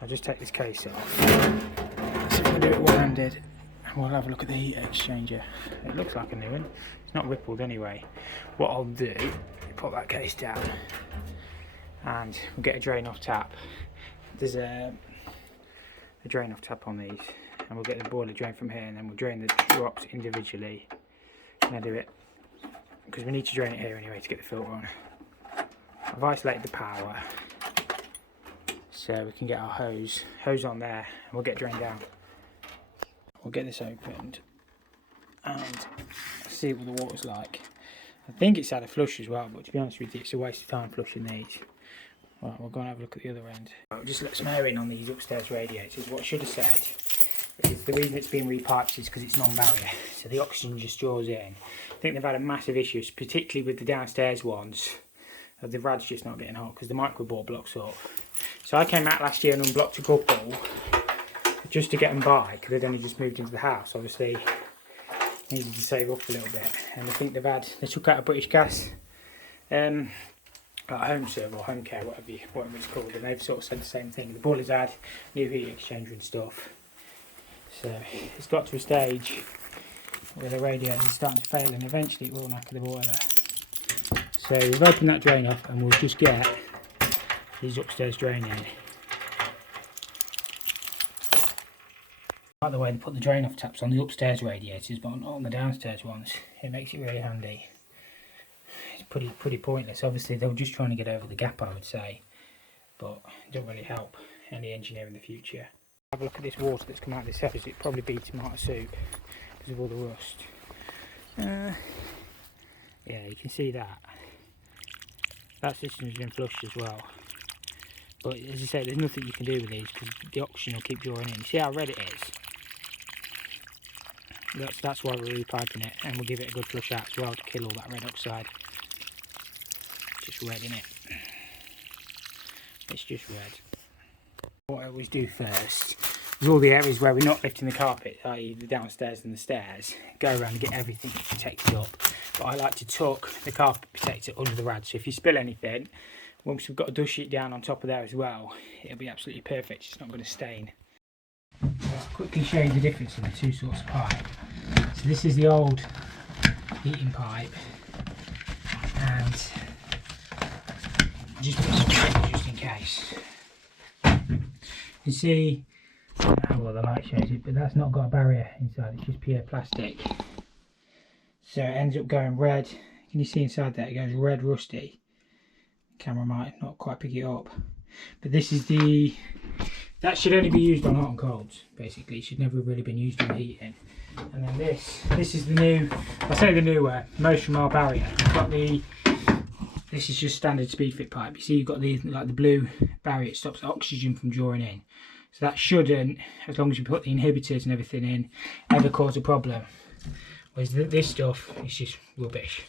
I'll just take this case off. So I'm going to do it one-handed, and we'll have a look at the heat exchanger. It looks like a new one. It's not rippled anyway. What I'll do, put that case down, and we'll get a drain off tap. There's a drain off tap on these, and we'll get the boiler drain from here, and then we'll drain the drops individually. And I'll do it because we need to drain it here anyway to get the filter on. I've isolated the power, so we can get our hose on there, and we'll get drained down. We'll get this opened and see what the water's like. I think it's had a flush as well, but to be honest with you, it's a waste of time flushing these. Right, we'll go and have a look at the other end. Right, just let some air in on these upstairs radiators. What I should have said is the reason it's been repiped is because it's non-barrier, so the oxygen just draws in. I think they've had a massive issue, particularly with the downstairs ones. The rad's just not getting hot because the microboard blocks up. So I came out last year and unblocked a couple just to get them by, because they'd only just moved into the house. Obviously, needed to save up a little bit, and I think they took out a British Gas. Like home serve or home care, whatever it's called, and they've sort of said the same thing. The boiler's had new heat exchanger and stuff, so it's got to a stage where the radiator is starting to fail, and eventually it will knacker the boiler. So we've opened that drain off, and we'll just get these upstairs drain in. By the way, they put the drain off taps on the upstairs radiators, but not on the downstairs ones. It makes it really handy. It's pretty pointless. Obviously they were just trying to get over the gap, I would say, but it don't really help any engineer in the future. Have a look at this water that's come out of this hose. It'd probably be tomato soup because of all the rust. Yeah, you can see that system's been flushed as well, but as I say, there's nothing you can do with these because the oxygen will keep drawing in. You see how red it is? That's why we're repiping it, and we'll give it a good flush out as well to kill all that red oxide. Just red, innit? It's just red. What I always do first is all the areas where we're not lifting the carpet, i.e. the downstairs and the stairs, go around and get everything protected up. But I like to tuck the carpet protector under the rad, so if you spill anything, once we've got a dust sheet down on top of there as well, it'll be absolutely perfect. It's not going to stain. Let's quickly show you the difference in the two sorts of pipe. So this is the old heating pipe, and just put some just in case. You see, well, the light shows it, but that's not got a barrier inside, it's just pure plastic. So it ends up going red. Can you see inside there? It goes red rusty. The camera might not quite pick it up. But this is that should only be used on hot and colds, basically. It should never have really been used on heating. And then this is the new, I say the newer, most from our barrier. You've got this is just standard speed fit pipe. You see you've got the blue barrier, it stops the oxygen from drawing in. So that shouldn't, as long as you put the inhibitors and everything in, ever cause a problem. Whereas this stuff is just rubbish.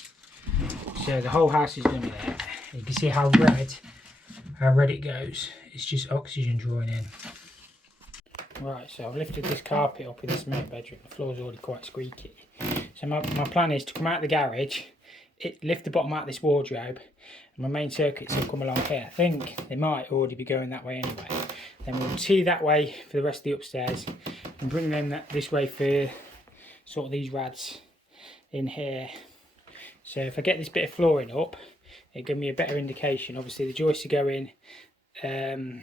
So the whole house is done with it. You can see how red it goes. It's just oxygen drawing in. Right, so I've lifted this carpet up in this main bedroom. The floor's already quite squeaky. So my plan is to come out of the garage, lift the bottom out of this wardrobe, and my main circuits will come along here. I think they might already be going that way anyway. Then we'll tee that way for the rest of the upstairs, and bring them this way for sort of these rads in here. So if I get this bit of flooring up, it'll give me a better indication. Obviously the joists are going, the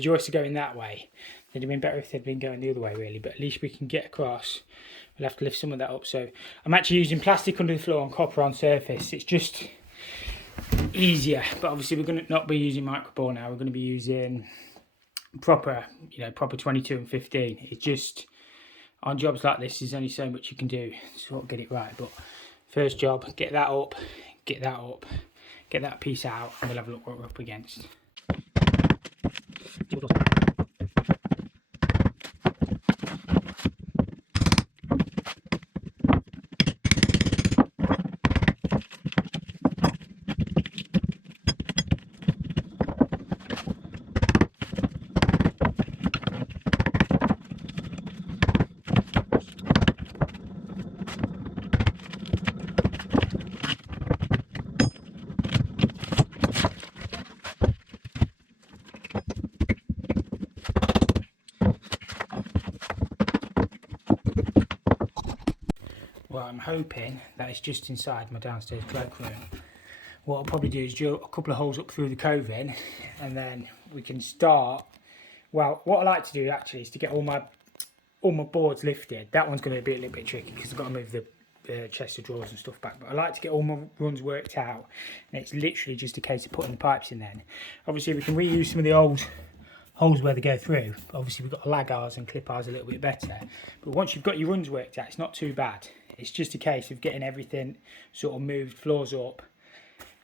joists are going that way. It'd have been better if they'd been going the other way really, but at least we can get across. We'll have to lift some of that up. So I'm actually using plastic under the floor and copper on surface. It's just easier, but obviously we're going to not be using microbore now. We're going to be using proper 22 and 15. It's just, on jobs like this, there's only so much you can do to sort of get it right. But first job, get that up, get that piece out, and we'll have a look what we're up against. Right, I'm hoping that it's just inside my downstairs cloakroom. What I'll probably do is drill a couple of holes up through the coving, and then we can start. Well, what I like to do actually is to get all my boards lifted. That one's going to be a little bit tricky because I've got to move the chest of drawers and stuff back. But I like to get all my runs worked out, and it's literally just a case of putting the pipes in. Then, obviously, we can reuse some of the old holes where they go through. Obviously, we've got to lag ours and clip ours a little bit better. But once you've got your runs worked out, it's not too bad. It's just a case of getting everything sort of moved, floors up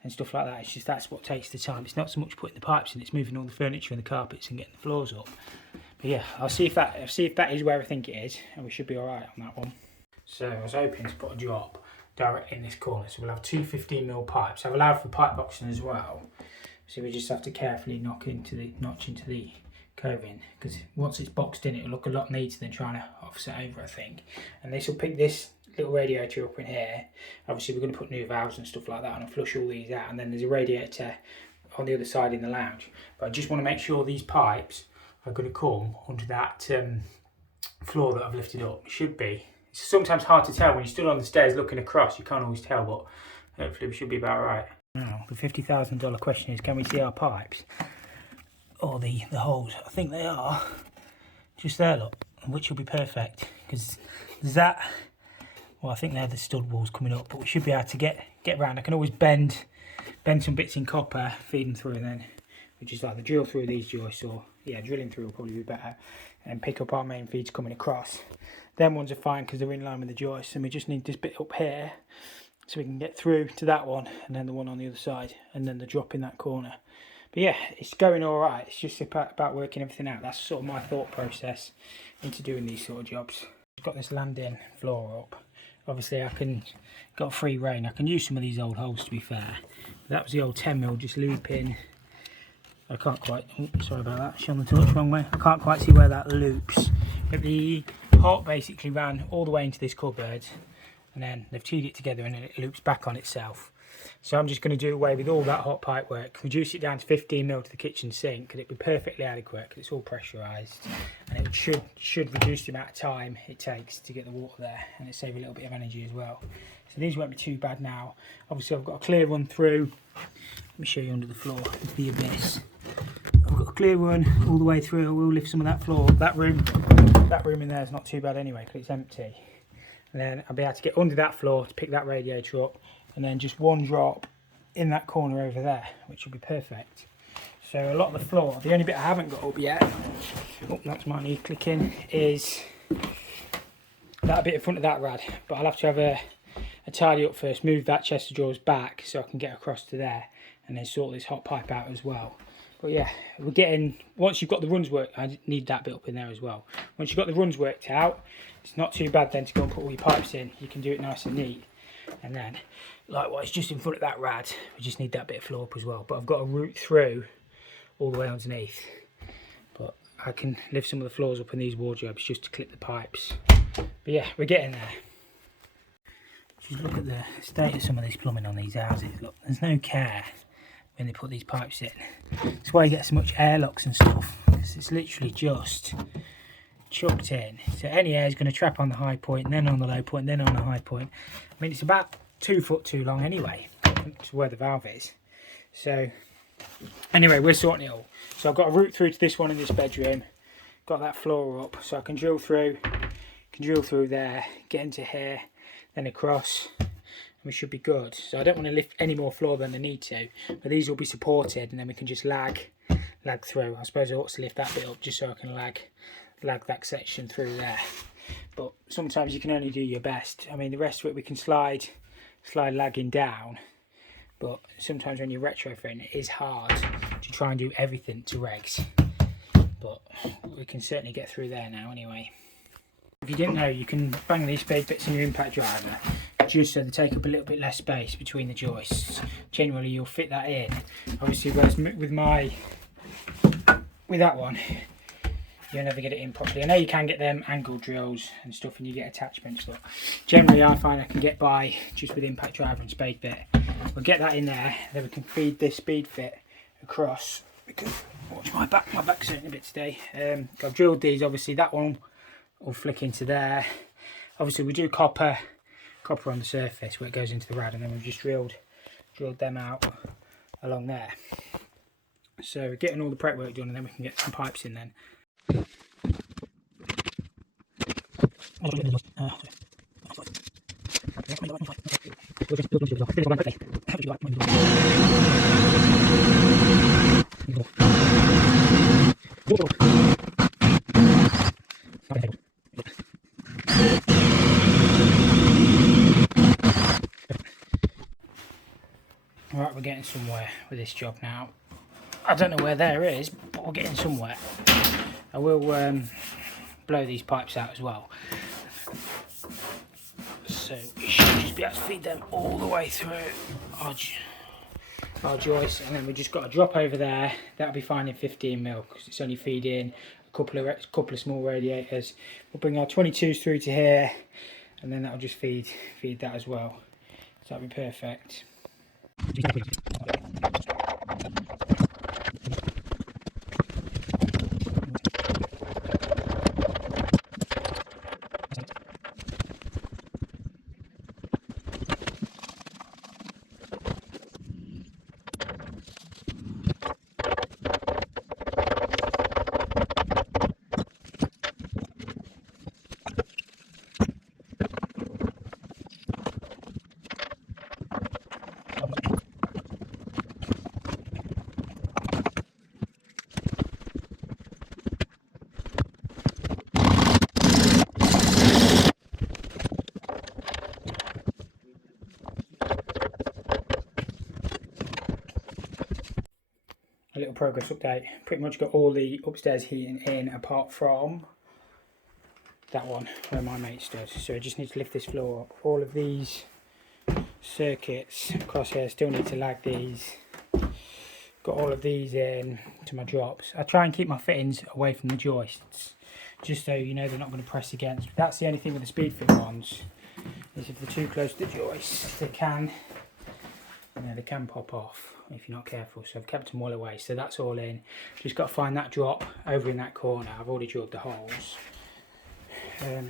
and stuff like that. It's just that's what takes the time. It's not so much putting the pipes in, it's moving all the furniture and the carpets and getting the floors up. But yeah, I'll see if that is where I think it is, and we should be all right on that one. So I was hoping to put a drop direct in this corner. So we'll have two 15mm pipes. I've allowed for pipe boxing as well. So we just have to carefully notch into the coving, because once it's boxed in, it'll look a lot neater than trying to offset over, I think. And this will pick this little radiator up in here. Obviously we're going to put new valves and stuff like that, and I'll flush all these out, and then there's a radiator on the other side in the lounge. But I just want to make sure these pipes are going to come under that floor that I've lifted up. It should be. It's sometimes hard to tell when you stood on the stairs looking across, you can't always tell, but hopefully we should be about right. Now the $50,000 question is, can we see our pipes or the holes? I think they are just there, look, which will be perfect, because there's that. Well, I think they're the stud walls coming up, but we should be able to get round. I can always bend some bits in copper, feed them through, and then we just either drill through these joists, or yeah, drilling through will probably be better, and pick up our main feeds coming across. Them ones are fine because they're in line with the joists, and we just need this bit up here so we can get through to that one, and then the one on the other side, and then the drop in that corner. But yeah, it's going all right. It's just about working everything out. That's sort of my thought process into doing these sort of jobs. I've got this landing floor up. Obviously got free rein. I can use some of these old holes, to be fair. That was the old 10mm just looping. I can't quite, sorry about that, shone the torch wrong way. I can't quite see where that loops. But the hot basically ran all the way into this cupboard, and then they've teed it together and then it loops back on itself. So I'm just going to do away with all that hot pipe work, reduce it down to 15mm to the kitchen sink, and it'll be perfectly adequate because it's all pressurised, and it should reduce the amount of time it takes to get the water there, and it save a little bit of energy as well. So these won't be too bad now. Obviously I've got a clear run through. Let me show you under the floor, the abyss. I've got a clear run all the way through. I will lift some of that floor. That room in there is not too bad anyway because it's empty. And then I'll be able to get under that floor to pick that radiator up, and then just one drop in that corner over there, which will be perfect. So a lot of the floor, the only bit I haven't got up yet, oh, that's my knee clicking, is that bit in front of that rad. But I'll have to have a tidy up first, move that chest of drawers back so I can get across to there, and then sort this hot pipe out as well. But yeah, we're getting, once you've got the runs worked, I need that bit up in there as well. Once you've got the runs worked out, it's not too bad then to go and put all your pipes in. You can do it nice and neat. And then, likewise, just in front of that rad, we just need that bit of floor up as well. But I've got a route through all the way underneath. But I can lift some of the floors up in these wardrobes just to clip the pipes. But yeah, we're getting there. Just look at the state of some of this plumbing on these houses. Look, there's no care when they put these pipes in. That's why you get so much airlocks and stuff, because it's literally just chucked in. So any air is going to trap on the high point, then on the low point, then on the high point. I mean, it's about 2 foot too long anyway, to where the valve is. So anyway, we're sorting it all. So I've got a route through to this one in this bedroom. Got that floor up, so I can drill through there, get into here, then across. We should be good. So I don't want to lift any more floor than I need to, but these will be supported, and then we can just lag through. I suppose I ought to lift that bit up just so I can lag that section through there. But sometimes you can only do your best. I mean, the rest of it we can slide lagging down, but sometimes when you're retrofitting, it is hard to try and do everything to regs. But we can certainly get through there now anyway. If you didn't know, you can bang these spade bits in your impact driver just so they take up a little bit less space between the joists. Generally you'll fit that in. Obviously with that one you'll never get it in properly. I know you can get them angle drills and stuff and you get attachments, but generally I find I can get by just with impact driver and spade bit. We'll get that in there, then we can feed this speed fit across. Because watch my back's hurting a bit today. I've drilled these, obviously that one will flick into there. Obviously we do copper copper on the surface where it goes into the rad, and then we've just drilled them out along there. So we're getting all the prep work done, and then we can get some pipes in then. Right, we're getting somewhere with this job now. I don't know where there is, but we're getting somewhere. I will blow these pipes out as well. So we should just be able to feed them all the way through our joist, and then we just got a drop over there. That'll be fine in 15 mil because it's only feeding a couple of small radiators. We'll bring our 22s through to here, and then that'll just feed that as well. So that'll be perfect. A little progress update. Pretty much got all the upstairs heating in apart from that one where my mate stood. So I just need to lift this floor up. All of these circuits across here still need to lag these. Got all of these in to my drops. I try and keep my fittings away from the joists, just so you know they're not going to press against. That's the only thing with the speed fit ones, is if they're too close to the joists, they can pop off if you're not careful. So I've kept them all away. So that's all in. Just got to find that drop over in that corner. I've already drilled the holes. So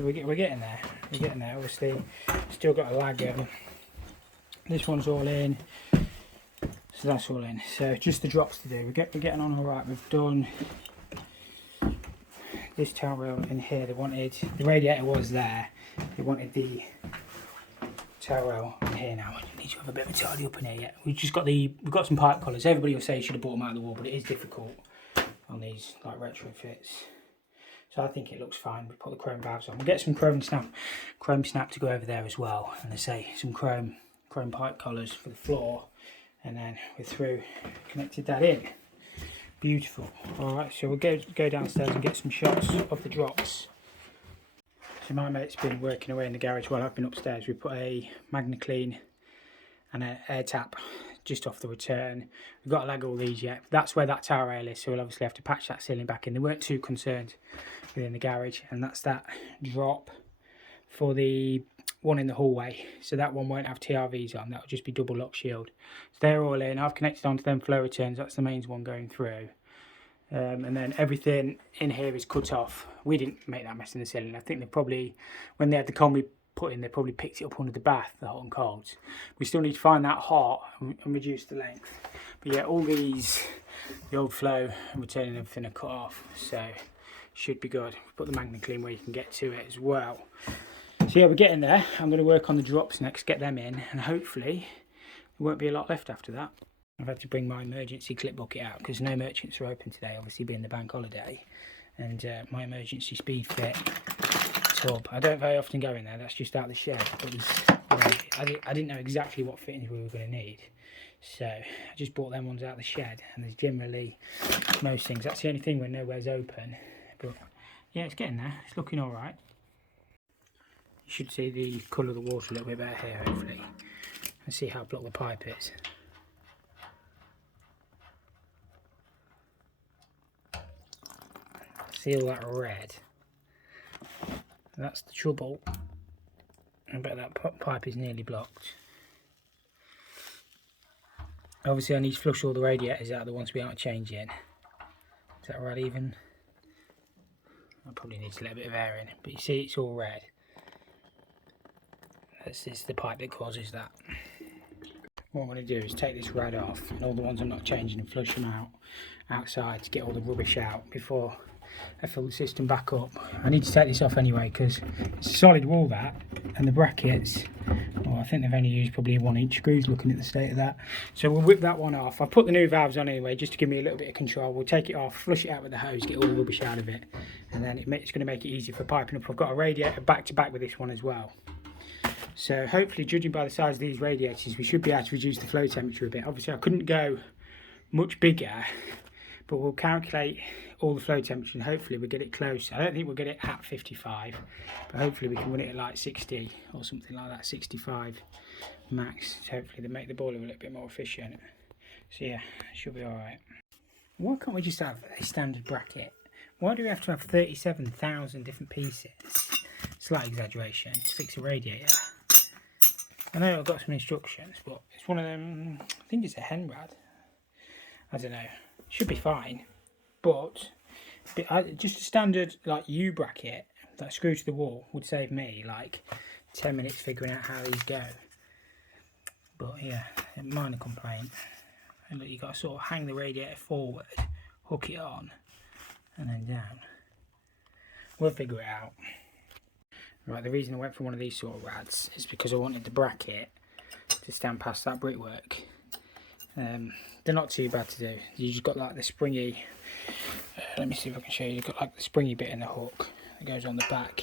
we're getting there. We're getting there. Obviously, still got a lag in. This one's all in. So that's all in. So just the drops to do. We're getting on all right. We've done this tail rail in here. They wanted, the radiator was there. They wanted the tail rail in here now. We need to have a bit of a tidy up in here yet. We've got some pipe collars. Everybody will say you should have bought them out of the wall, but it is difficult on these like retrofits. So I think it looks fine. We put the chrome valves on. We'll get some chrome snap to go over there as well. And I say some chrome pipe collars for the floor. And then we're through, connected that in. Beautiful. Alright, so we'll go downstairs and get some shots of the drops. So my mate's been working away in the garage while I've been upstairs. We put a Magna Clean and an air tap just off the return. We've got to lag all these yet. That's where that tower rail is, so we'll obviously have to patch that ceiling back in. They weren't too concerned within the garage, and that's that drop for the one in the hallway. So that one won't have TRVs on, that'll just be double lock shield. So they're all in. I've connected onto them flow returns, that's the mains one going through. And then everything in here is cut off. We didn't make that mess in the ceiling. I think they probably, when they had the combi put in, they probably picked it up under the bath, the hot and colds. We still need to find that hot and reduce the length. But yeah, all these, the old flow and returning everything are cut off, so should be good. Put the Magna Clean where you can get to it as well. So yeah, we're getting there. I'm going to work on the drops next, get them in, and hopefully there won't be a lot left after that. I've had to bring my emergency clip bucket out because no merchants are open today, obviously being the bank holiday. And my emergency speed fit tub, I don't very often go in there, that's just out the shed. I didn't know exactly what fittings we were going to need. So I just bought them ones out the shed, and there's generally most things. That's the only thing when nowhere's open. But yeah, it's getting there. It's looking alright. You should see the colour of the water a little bit better here, hopefully. And see how blocked the pipe is. See all that red? That's the trouble. I bet that pipe is nearly blocked. Obviously I need to flush all the radiators out, the ones we aren't changing. Is that right even? I probably need to let a bit of air in, but you see it's all red. It's the pipe that causes that. What I'm going to do is take this rad off and all the ones I'm not changing and flush them out outside to get all the rubbish out before I fill the system back up. I need to take this off anyway because it's a solid wall, that, and the brackets, well, I think they've only used probably 1-inch screws looking at the state of that. So we'll whip that one off. I've put the new valves on anyway just to give me a little bit of control. We'll take it off, flush it out with the hose, get all the rubbish out of it, and then it's going to make it easier for piping up. I've got a radiator back to back with this one as well. So hopefully, judging by the size of these radiators, we should be able to reduce the flow temperature a bit. Obviously I couldn't go much bigger, but we'll calculate all the flow temperature and hopefully we'll get it close. I don't think we'll get it at 55, but hopefully we can run it at like 60 or something like that, 65 max. So hopefully they make the boiler a little bit more efficient. So yeah, it should be alright. Why can't we just have a standard bracket? Why do we have to have 37,000 different pieces? Slight exaggeration to fix a radiator. I know I've got some instructions, but it's one of them, I think it's a hen rad. I don't know, should be fine. But just a standard like U bracket that screw to the wall would save me like 10 minutes figuring out how these go. But yeah, a minor complaint. And look, you've got to sort of hang the radiator forward, hook it on, and then down. We'll figure it out. Right, the reason I went for one of these sort of rads is because I wanted the bracket to stand past that brickwork. They're not too bad to do. You just got like the springy, let me see if I can show you, you've got like the springy bit in the hook that goes on the back.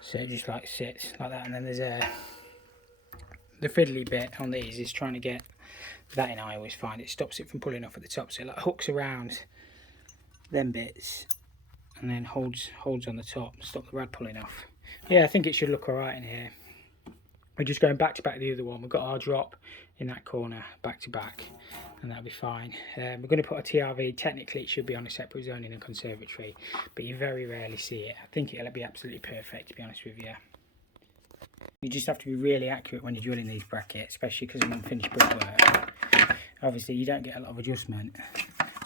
So it just like sits like that, and then there's the fiddly bit on these is trying to get that in. I always find it stops it from pulling off at the top, so it like hooks around them bits and then holds on the top, stop the rad pulling off. Yeah, I think it should look alright in here. We're just going back to back the other one. We've got our drop in that corner back to back, and that'll be fine. We're going to put a TRV. Technically it should be on a separate zone in a conservatory, but you very rarely see it. I think it'll be absolutely perfect, to be honest with you. You just have to be really accurate when you're drilling these brackets, especially because of unfinished brickwork. Obviously you don't get a lot of adjustment,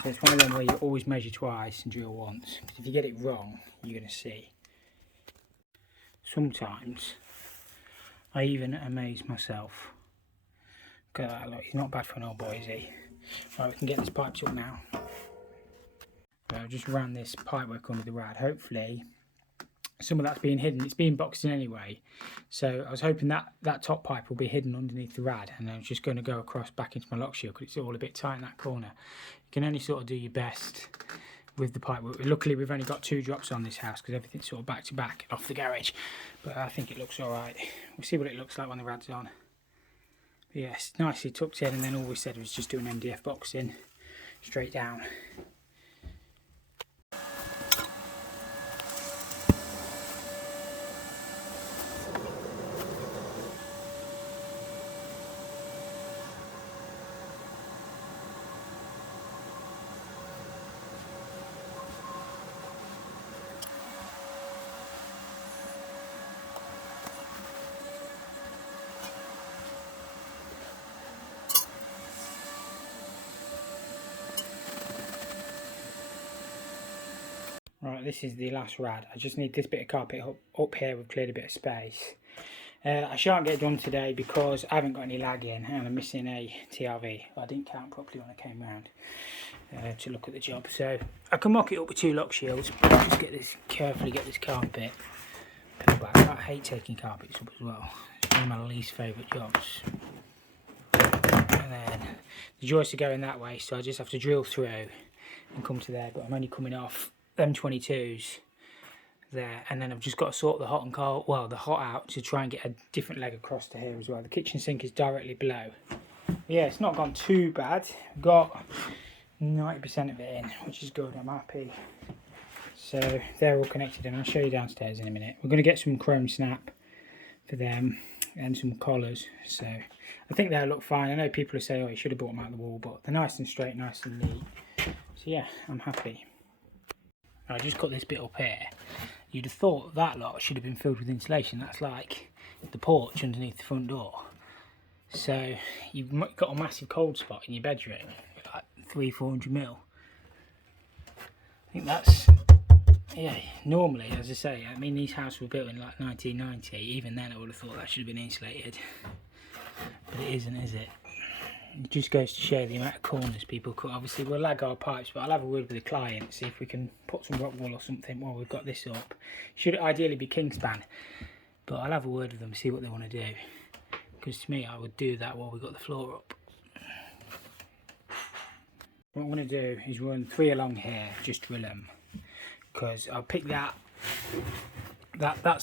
so it's one of them where you always measure twice and drill once, because if you get it wrong you're going to see. Sometimes I even amaze myself. Look at that, look, he's not bad for an old boy, is he? Right, we can get this piped up now. So I just ran this pipework under the rad. Hopefully some of that's being hidden. It's being boxed in anyway, so I was hoping that top pipe will be hidden underneath the rad, and I was just going to go across back into my lock shield because it's all a bit tight in that corner. You can only sort of do your best with the pipework. Luckily we've only got 2 drops on this house because everything's sort of back to back off the garage, but I think it looks alright. We'll see what it looks like when the rad's on. But yes, nicely tucked in, and then all we said was just do an MDF boxing straight down. Right, this is the last rad. I just need this bit of carpet up here. We've cleared a bit of space. I shan't get it done today because I haven't got any lag in and I'm missing a TRV. I didn't count properly when I came round to look at the job. So I can mock it up with 2 lock shields, but I'll just carefully get this carpet pulled back. I hate taking carpets up as well. It's one of my least favourite jobs. And then the joists are going that way, so I just have to drill through and come to there, but I'm only coming off M22s there, and then I've just got to sort the hot and cold, well, the hot out to try and get a different leg across to here as well. The kitchen sink is directly below. Yeah, it's not gone too bad. Got 90% of it in, which is good. I'm happy. So they're all connected, and I'll show you downstairs in a minute. We're going to get some chrome snap for them and some collars, so I think they'll look fine. I know people will say, oh, you should have bought them out of the wall, but they're nice and straight, nice and neat. So yeah, I'm happy. I just got this bit up here. You'd have thought that lot should have been filled with insulation. That's like the porch underneath the front door. So you've got a massive cold spot in your bedroom, like 300-400 mil. I think that's yeah, normally, as I say, I mean, these houses were built in like 1990. Even then I would have thought that should have been insulated, but it isn't, is it? It just goes to show the amount of corners people cut. Obviously we'll lag our pipes, but I'll have a word with the client, see if we can put some rock wool or something while we've got this up. Should ideally be Kingspan, but I'll have a word with them, see what they want to do, because to me I would do that while we've got the floor up. What I'm going to do is run 3 along here, just drill them, because I'll pick that's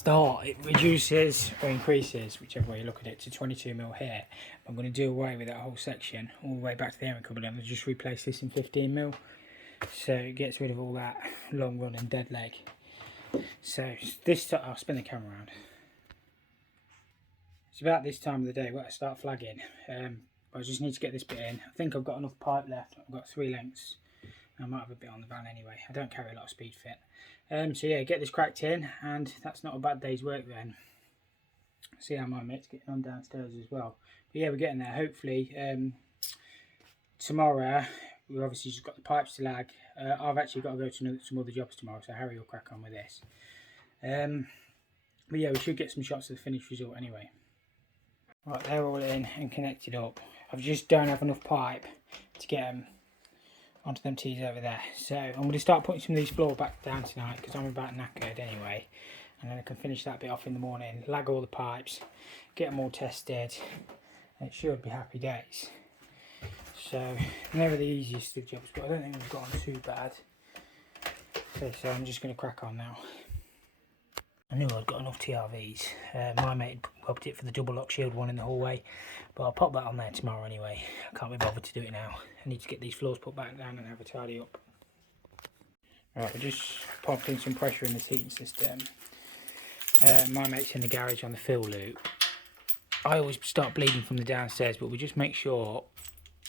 the heart. It reduces or increases, whichever way you look at it, to 22mm here. I'm going to do away with that whole section all the way back to the airing cupboard, and I'll just replace this in 15mm, so it gets rid of all that long run and dead leg. So this, I'll spin the camera around. It's about this time of the day where I start flagging. I just need to get this bit in. I think I've got enough pipe left. I've got 3 lengths. I might have a bit on the van anyway. I don't carry a lot of speed fit. So yeah, get this cracked in, and that's not a bad day's work then. See how my mate's getting on downstairs as well. But yeah, we're getting there. Hopefully tomorrow, we've obviously just got the pipes to lag. I've actually got to go to some other jobs tomorrow, so Harry will crack on with this. But yeah, we should get some shots of the finished result anyway. Right, they're all in and connected up. I just don't have enough pipe to get them onto them tees over there. So I'm going to start putting some of these floor back down tonight, because I'm about knackered anyway. And then I can finish that bit off in the morning, lag all the pipes, get them all tested, and it should be happy days. So, never the easiest of jobs, but I don't think we've got on too bad. Okay, so I'm just going to crack on now. I knew I'd got enough TRVs. My mate popped it for the double lock shield one in the hallway, but I'll pop that on there tomorrow anyway. I can't be bothered to do it now. I need to get these floors put back down and have a tidy up. Right, we're just popping some pressure in this heating system. My mate's in the garage on the fill loop. I always start bleeding from the downstairs, but we just make sure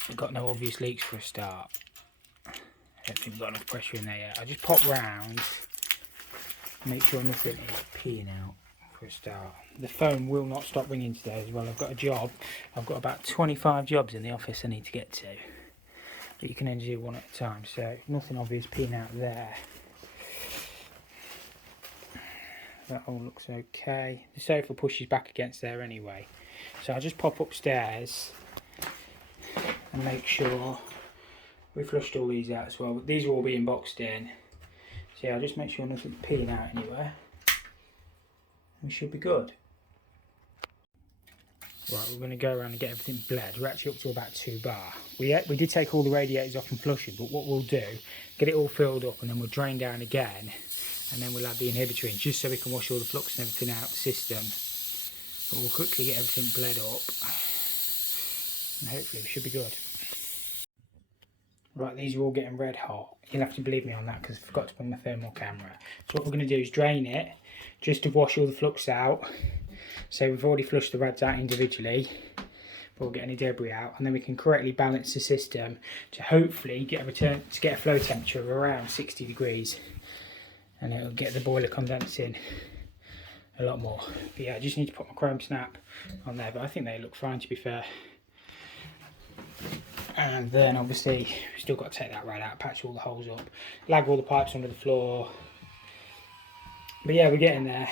we've got no obvious leaks for a start. I don't think we've got enough pressure in there yet. I just pop round, make sure nothing is peeing out for a start. The phone will not stop ringing today as well. I've got a job. I've got about 25 jobs in the office I need to get to, but you can only do one at a time, so nothing obvious peeing out there. That all looks okay. The sofa pushes back against there anyway, so I'll just pop upstairs and make sure we flushed all these out as well. But these are all being boxed in, so yeah, I'll just make sure nothing's peeling out anywhere. We should be good. Right, we're going to go around and get everything bled. We're actually up to about 2 bar. We did take all the radiators off and flush it, but what we'll do, get it all filled up, and then we'll drain down again, and then we'll add the inhibitory in, just so we can wash all the flux and everything out of the system. But we'll quickly get everything bled up, and hopefully we should be good. Right, these are all getting red hot. You'll have to believe me on that, because I forgot to bring my thermal camera. So what we're going to do is drain it, just to wash all the flux out. So we've already flushed the rads out individually, before we get any debris out, and then we can correctly balance the system to hopefully get a flow temperature of around 60 degrees. And it'll get the boiler condensing a lot more. But yeah, I just need to put my chrome snap on there, but I think they look fine, to be fair. And then obviously we've still got to take that rad out, patch all the holes up, lag all the pipes under the floor. But yeah, we're getting there.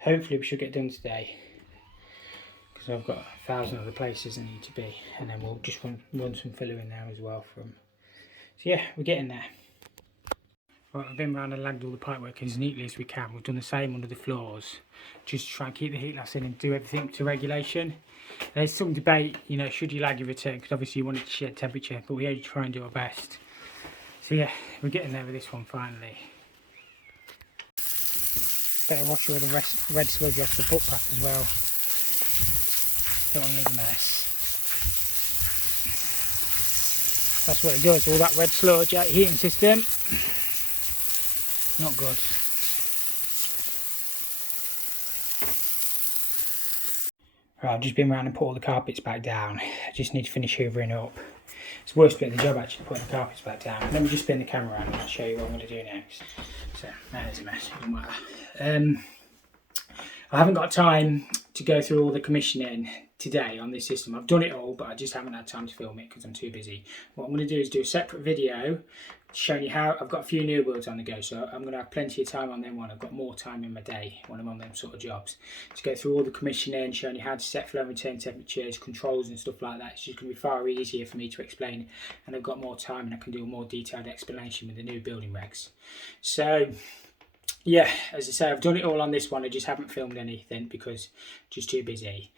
Hopefully we should get done today, because I've got 1,000 other places I need to be, and then we'll just run some filler in there as well from. So yeah, we're getting there. Right, I've been round and lagged all the pipework as neatly as we can. We've done the same under the floors, just to try and keep the heat loss in and do everything to regulation. There's some debate, you know, should you lag your return, because obviously you want it to shed temperature, but we only try and do our best. So yeah, we're getting there with this one finally. Better wash all the red sludge off the footpath as well. Don't want to leave a mess. That's what it does, all that red sludge out of the heating system. Not good. Right, I've just been around and put all the carpets back down. I just need to finish hoovering up. It's the worst bit of the job, actually, putting the carpets back down. Let me just spin the camera around and I'll show you what I'm going to do next. So, there's a mess, it doesn't matter. I haven't got time to go through all the commissioning today on this system. I've done it all, but I just haven't had time to film it because I'm too busy. What I'm going to do is do a separate video showing you how I've got a few new builds on the go, so I'm going to have plenty of time on them when I've got more time in my day when I'm on them sort of jobs to go through all the commissioning, showing you how to set flow and return temperatures, controls and stuff like that. It's just going to be far easier for me to explain, and I've got more time and I can do a more detailed explanation with the new building regs. So yeah, as I say, I've done it all on this one. I just haven't filmed anything because just too busy.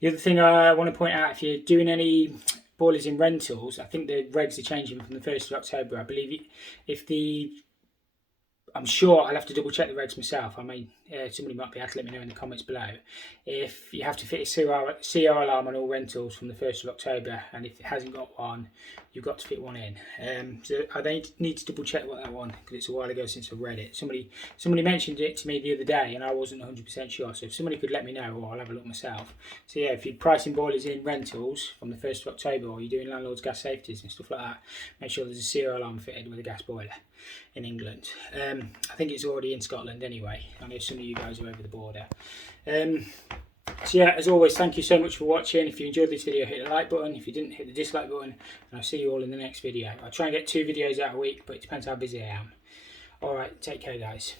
The other thing I want to point out, if you're doing any boilers in rentals, I think the regs are changing from the 1st of October. I believe I'm sure I'll have to double check the regs myself. I mean, somebody might be able to let me know in the comments below. If you have to fit a CO alarm on all rentals from the 1st of October, and if it hasn't got one, you've got to fit one in. So I need to double check what that one, because it's a while ago since I've read it. Somebody mentioned it to me the other day, and I wasn't 100% sure. So if somebody could let me know, or I'll have a look myself. So yeah, if you're pricing boilers in rentals from the 1st of October, or you're doing landlord's gas safeties and stuff like that, make sure there's a CO alarm fitted with a gas boiler in England. I think it's already in Scotland anyway. I know some of you guys are over the border. So yeah, as always, thank you so much for watching. If you enjoyed this video, hit the like button. If you didn't, hit the dislike button, and I'll see you all in the next video. I'll try and get 2 videos out a week, but it depends how busy I am. Alright, take care guys.